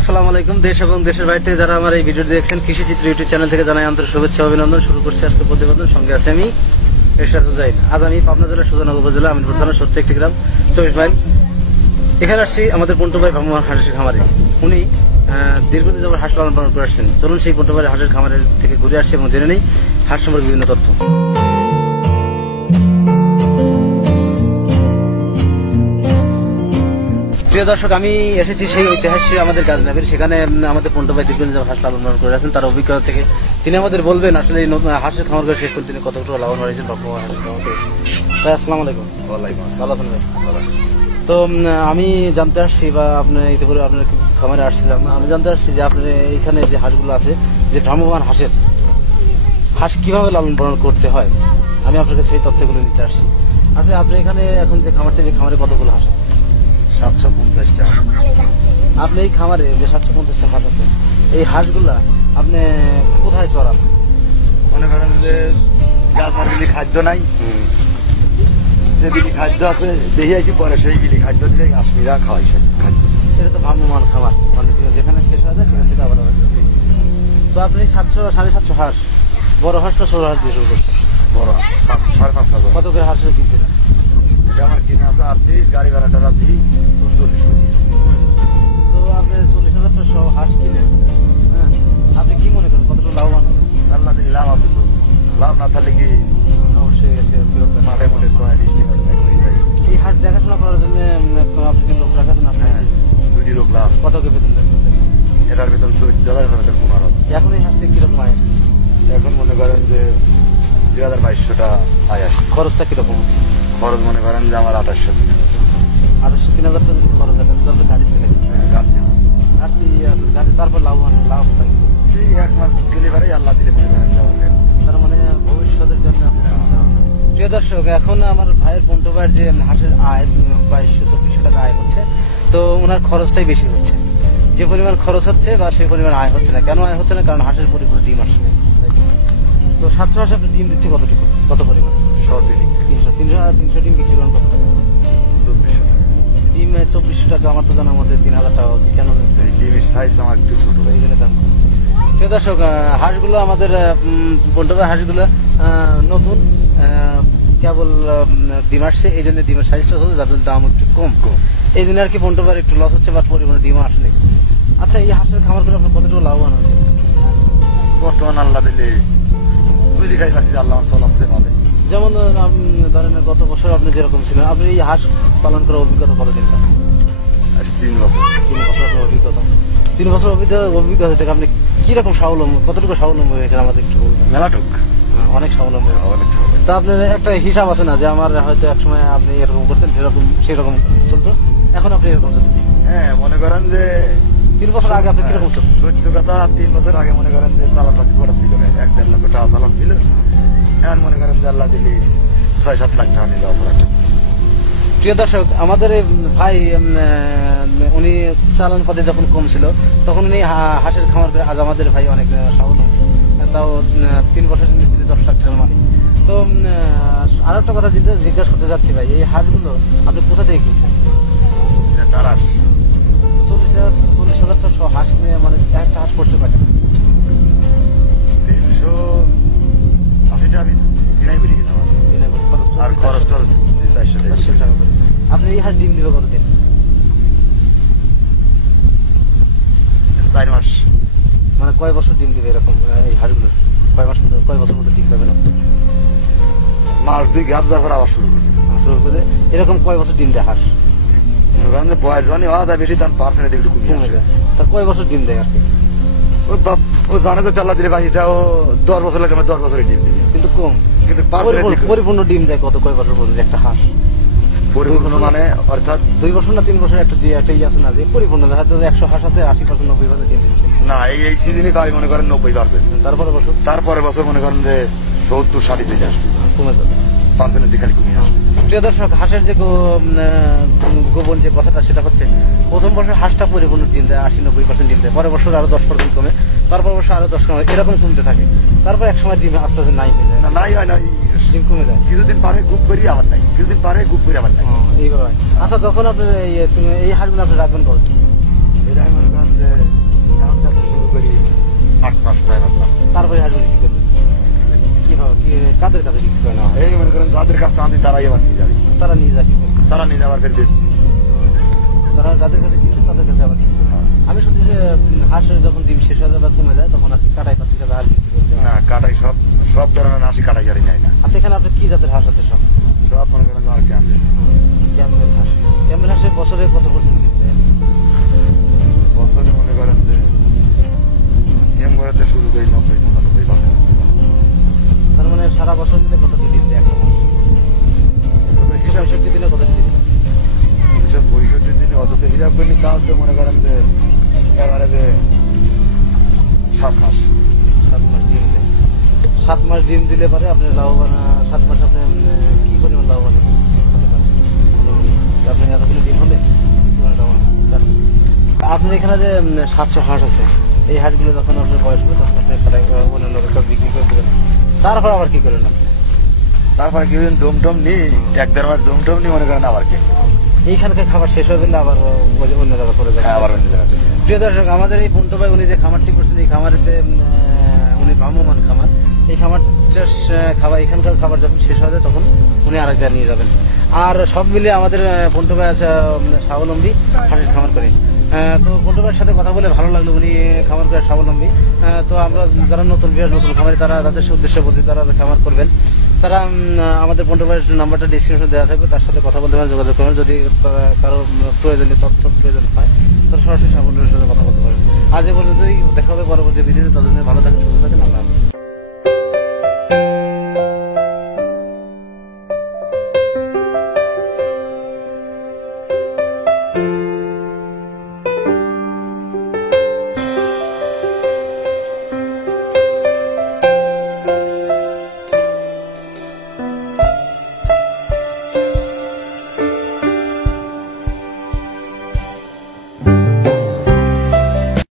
আসসালামু আলাইকুম। দেশ এবং দেশের বাইরে থেকে যারা আমার এই ভিডিও দেখছেন, কৃষি চিত্র ইউটিউব চ্যানেল থেকে জানাই আন্তরিক শুভেচ্ছা অভিনন্দন। শুরু করছি আজকে প্রতিবেদন। সঙ্গে আছে আমি এরশাদ হুসাইন। আজ আমি পাবনা জেলার সুজানগর উপজেলা আমিনপুর থানা 71 গ্রাম 24 মাইল এখানে আসছি আমাদের পন্টু ভাই ভ্রাম্যমাণ হাঁসের খামারে। উনি দীর্ঘদিন যাবত হাঁস লালন পালন করে আসছেন। চলুন সেই পন্টু ভাই হাঁসের খামারের থেকে ঘুরে আসছি এবং জেনে নেই হাঁস সম্পর্কে বিভিন্ন তথ্য। প্রিয় দর্শক, আমি এসেছি সেই ঐতিহাসিক আমাদের গাজনাবির। সেখানে আমাদের পন্টু ভাই দীর্ঘদিন যাবত হাঁস লালন পালন করে আছেন। তার অভিজ্ঞতা থেকে তিনি আমাদের বলবেন আসলে এই নতুন হাঁসের খামার করে শেষ করে তিনি কতটুকু লাভবান হয়েছেন ভ্রাম্যমাণ হাঁসের খামার করে। ভাই আসসালামু আলাইকুম। ওয়ালাইকুম ভালো আছেন ভাই? তো আমি জানতে আসছি, বা আপনি ইতিপূর্বে আপনার খামারে আসছিলাম, আমি জানতে আসছি যে আপনার এইখানে যে হাঁসগুলো আছে, যে ভ্রাম্যমাণ হাঁসের হাঁস কিভাবে লালন পালন করতে হয়, আমি আপনার কাছে সেই তথ্যগুলো নিতে আসছি। আসলে আপনি এখানে এখন যে খামারটা, যে খামারে কতগুলো হাঁস আছে? 750টা। আপনি এই খামারে যে 750টা হাঁস আছে, এই হাঁসগুলা আপনি কোথায় চড়ান? মনে করেন যে গাছমার বিলি খাদ্য নাই, যে বিলি খাদ্য আছে দেখে আসি, পরে সেই বিলি খাদ্য দিলে আসমিরা খাওয়াই সেই খাদ্য। এটা তো ভ্রাম্যমাণ খামার, মানে যেখানে শেষ হয়ে যায় সেখান থেকে আবার তো আপনি 700-750 হাঁস, বড় হাঁসটা ছোট হাঁস দিয়ে শুরু করছেন। বড় 5,500 কত করে হাঁস কিনছিলেন? এটা আমার কিনে আছে 38, গাড়ি ভাড়াটা রাখি 40 কোটি। তো আপনি 40,000 সহ হাঁস কিনে, হ্যাঁ, আপনি কি মনে করেন কতটা লাভবান হবে? আল্লাহ দিন লাভ আছে তো, লাভ না থাকলে কি অবশ্যই মাঠে মোটে 20-20 টাকা করে যায়। এই হাঁস দেখাশোনা করার জন্য আপনি কি লোক রাখাছেন? আপনি হ্যাঁ, 2টি লোক লাভ। কত কে বেতন দেন? এটার বেতন 14,000, এটার বেতন 15,000। এখন এই হাঁস থেকে কিরকম আয় আসছে? এখন মনে করেন যে 2,200টা আয় আসে। খরচটা কিরকম? খরচ মনে করেন যে আমার 2800 দিন। 3,000 টাকা যদি খরচ আছে তাহলে গাড়ি চলে গাড়ি, তারপর লাভ পাই। এই এক মাস গেলে পারে আল্লাহ দিলে মনে করেন যে আমাদের তার মানে ভবিষ্যতের জন্য। প্রিয় দর্শক, এখন আমার ভাইয়ের পন্টু ভাইয়ের যে হাঁসের আয় 2200-2400 টাকা আয় হচ্ছে, তো ওনার খরচটাই বেশি হচ্ছে। যে পরিমাণ খরচ হচ্ছে বা সেই পরিমাণ আয় হচ্ছে না। কেন আয় হচ্ছে না? কারণ হাঁসের পরিপূর্ণ ডিম আসছে না। তো 700 হাঁস আপনি ডিম দিচ্ছে কতটুকু, কত পরিমাণ? 100 দিনই 300 ডিম বিক্রি করেন কত টাকা? 2400 টাকা। ডিম 2400 টাকা। আমার তো জানার মধ্যে 3,000 টাকা হচ্ছে। কেন? এই ডিমের সাইজ আমার একটু ছোট। এই জন্য দাম কম। প্রিয় দর্শক, হাঁসগুলো আমাদের পন্টু ভাই হাঁসগুলো নতুন, কেবল ডিম আসছে, এই জন্য ডিমের সাইজটা হচ্ছে, যাদের দাম একটু কম। এই জন্য আর কি পন্টু ভাইয়ের একটু লস হচ্ছে, বা পরিমাণে ডিমও আসেনি। আচ্ছা, এই হাঁসের খামার করে আপনার কতটুকু লাভবান হয়েছে? বর্তমান আল্লাহ দিলে চুলি খাই পাচ্ছি, আল্লাহ আমার চলাচ্ছে পাবে। যেমন ধরেন গত বছর আপনি যেরকম ছিলেন, আপনি এই হাঁস পালন করার অভিজ্ঞতা কতদিন? আজ 3 বছর। 3 বছর আপনার অভিজ্ঞতা। 3 বছর অভিজ্ঞতা থেকে আপনি কিরকম স্বাবলম্বী, কতটুকু স্বাবলম্বী হয়েছেন আমাদের একটু বলবেন? মেলাটুক অনেক স্বাবলম্বী। অনেক। তা আপনার একটা হিসাব আছে না যে আমার হয়তো একসময় আপনি এরকম করতেন, সেরকম চলতো, এখন আপনি এরকম চলতেন? হ্যাঁ, মনে করেন যে 3 বছর আগে আপনি কিরকম চলতেন? সত্য কথা, 3 বছর আগে মনে করেন যে চালান বাকি করা ছিল না, 1-1.5 লক্ষ টাকা চালান ছিল। এখন মনে করেন যে আল্লাহ দিলে 6-7 লাখ টাকা নিয়ে যাওয়া রাখেন। প্রিয় দর্শক, আমাদের এই ভাই উনি চালান পাতি যখন কম ছিল তখন উনি হাঁসের খামার করে, আজ আমাদের ভাই অনেক স্বাবলম্বী। তাও 3 বছরের নিচে 10 লাখ টাকার মালিক। তো আরো একটা কথা জিজ্ঞাসা করতে যাচ্ছি ভাই, এই হাঁসগুলো আপনি কোথা থেকে কিনছেন? তারাস 40,000 টাকা হাঁস কিনে, মানে একটা হাঁস পড়ছে কয় টাকা? 380 টাকা পিস কিনাই বেরিয়ে গেছে আমার। আর খরচ টরচ 400 টাকা। আপনি এই হাঁস ডিম দিবে কতদিন? 4 মাস। মানে কয় বছর ডিম দিবে এরকম এই হাঁসগুলো? কয় বছর মধ্যে ডিম পাবেন আপনি? মাস 2 গ্যাপ যাওয়ার পর আবার শুরু করবে। এরকম কয় বছর ডিম দেয় হাঁস? মনে করেন যে বয়স জানি হওয়া যায় বেশি, তার পার্সেন্ট একটু কমে যায়। তার কয় বছর ডিম দেয় আর কি? ও জানে তো আল্লাহ দিলে বাঁচিয়ে ও 10 বছর লাগে, 10 বছরের ডিম দিবে, কিন্তু কম। কিন্তু পরিপূর্ণ ডিম দেয় কয় বছর পর্যন্ত একটা হাঁস? পরিপূর্ণ মানে অর্থাৎ 2 বছর না 3 বছর একটা ইয়ে আছে না, যে পরিপূর্ণ হয়তো 100 হাঁস আছে, 80% 90% ডিম দিচ্ছে না। এই সিজনে পাই মনে করেন 90%। তারপরে বছর মনে করেন যে 70-60 থেকে আসবে, কমে যাবে, পার্সেন্টের দিকে খালি কমে আসবে। প্রিয় দর্শক, হাঁসের যে গোপন যে কথাটা, সেটা হচ্ছে প্রথম বছর হাঁসটা পরিপূর্ণ ডিম দেয়, 80-90% ডিম দেয়, পরের বছর আরো 10% কমে, তারপর বছর আরো 10 কমে, এরকম কমতে থাকে। তারপর এক সময় ডিম আস্তে আস্তে নাই হয়ে যায়। নাই হয় না, ডিম কমে যায়। কিছুদিন পারে গুপ করি আবার নাই, কিছুদিন পারে গুপ করি আবার নাই, এইভাবে। আচ্ছা, তখন আপনি এই হাঁসগুলো আপনি রাখবেন কত? এটা মনে করেন যে 5টায় পাতলাম। তারপরে হাঁসগুলি কি করবেন? কিভাবে কাদের কাছে বিক্রি করে নেওয়া হয়? এই মনে করেন যাদের কাছে আনছি তারাই আবার নিয়ে যাবে, তারা নিয়ে যায় কি করবে? তারা নিয়ে যাবার ফের বেশি। তারা যাদের কাছে কিনছে তাদের কাছে আবার বিক্রি করে। আমি শুনছি যে হাঁসের যখন ডিম শেষ হয়ে যায় বা কমে যায় তখন আর কি কাটাই পাতি কাছে হাঁস বিক্রি করতে হয়। না কাটাই সব ধরনের হাসি কাটাই গাড়ি নেয় না, আচ্ছা, এখানে আপনি কি জাতের হাঁস আছে সব? সব মনে করেন আমার ক্যাম্পে। ক্যাম্বেল হাঁস। ক্যাম্বেল হাঁসের বছরে কত পার্সেন্ট কিনতে হয়? বছরে মনে করেন যে নিয়ম করাতে শুরু করি 90-95%। তার মানে সারা বছর মিলে কত কি দিন দেয় একটা হাঁস? 65 দিনে কত দিন? 65 দিনে অত হিসাব করি তাও তো মনে করেন যে এবারে যে 7 মাস। 7 মাস ডিম দেয়। 7 মাস ডিম দিলে পারে আপনি লাভবান। 7 মাস আপনি কি পরিমাণ লাভবান হতে পারেন? আপনি এতগুলো ডিম হলে কি পরিমাণ লাভবান হবেন? আপনার এখানে যে 700 হাঁস আছে, এই হাঁসগুলো যখন আপনার বয়স হবে তখন আপনি অন্যান্য লোকের বিক্রি করে দেবেন। তারপর আবার কি করেন আপনি? তারপরে কিছুদিন দমটম নি, 1-1.5 মাস দমটম নি মনে করেন আবার কে এইখানকার খাবার শেষ হয়ে গেলে আবার অন্য জায়গা করে দেবেন। আবার অন্য জায়গায় চলে যায়। প্রিয় দর্শক, আমাদের এই পন্টু ভাই উনি যে খামারটি করছেন, এই খামারেতে উনি ভ্রাম্যমান খামার, এই খামারটা খাবার এখানকার খাবার যখন শেষ হয়ে যায় তখন উনি আরেক জায়গায় নিয়ে যাবেন। আর সব মিলিয়ে আমাদের পন্টু ভাই আছে স্বাবলম্বী হাঁসের খামার করে। তো পন্টু ভাইয়ের সাথে কথা বলে ভালো লাগলো, উনি খামার করে স্বাবলম্বী। তো আমরা যারা নতুন বিহার নতুন খামারি তারা তাদের উদ্দেশ্যে বলছি তারা খামার করবেন, তারা আমাদের পন্টু ভাইয়ের নাম্বারটা ডিসক্রিপশনে দেওয়া থাকবে, তার সাথে কথা বলতে পারেন, যোগাযোগ করবেন। যদি কারো প্রয়োজনীয় তথ্য প্রয়োজন হয় তারা সরাসরি সাবলম্বীর সাথে কথা বলতে পারেন। আজ এ পর্যন্তই, দেখা হবে পরবর্তী ভিডিওতে। তাদের জন্য ভালো থাকেন, সুস্থ থাকেন, আল্লাহ হাফেজ।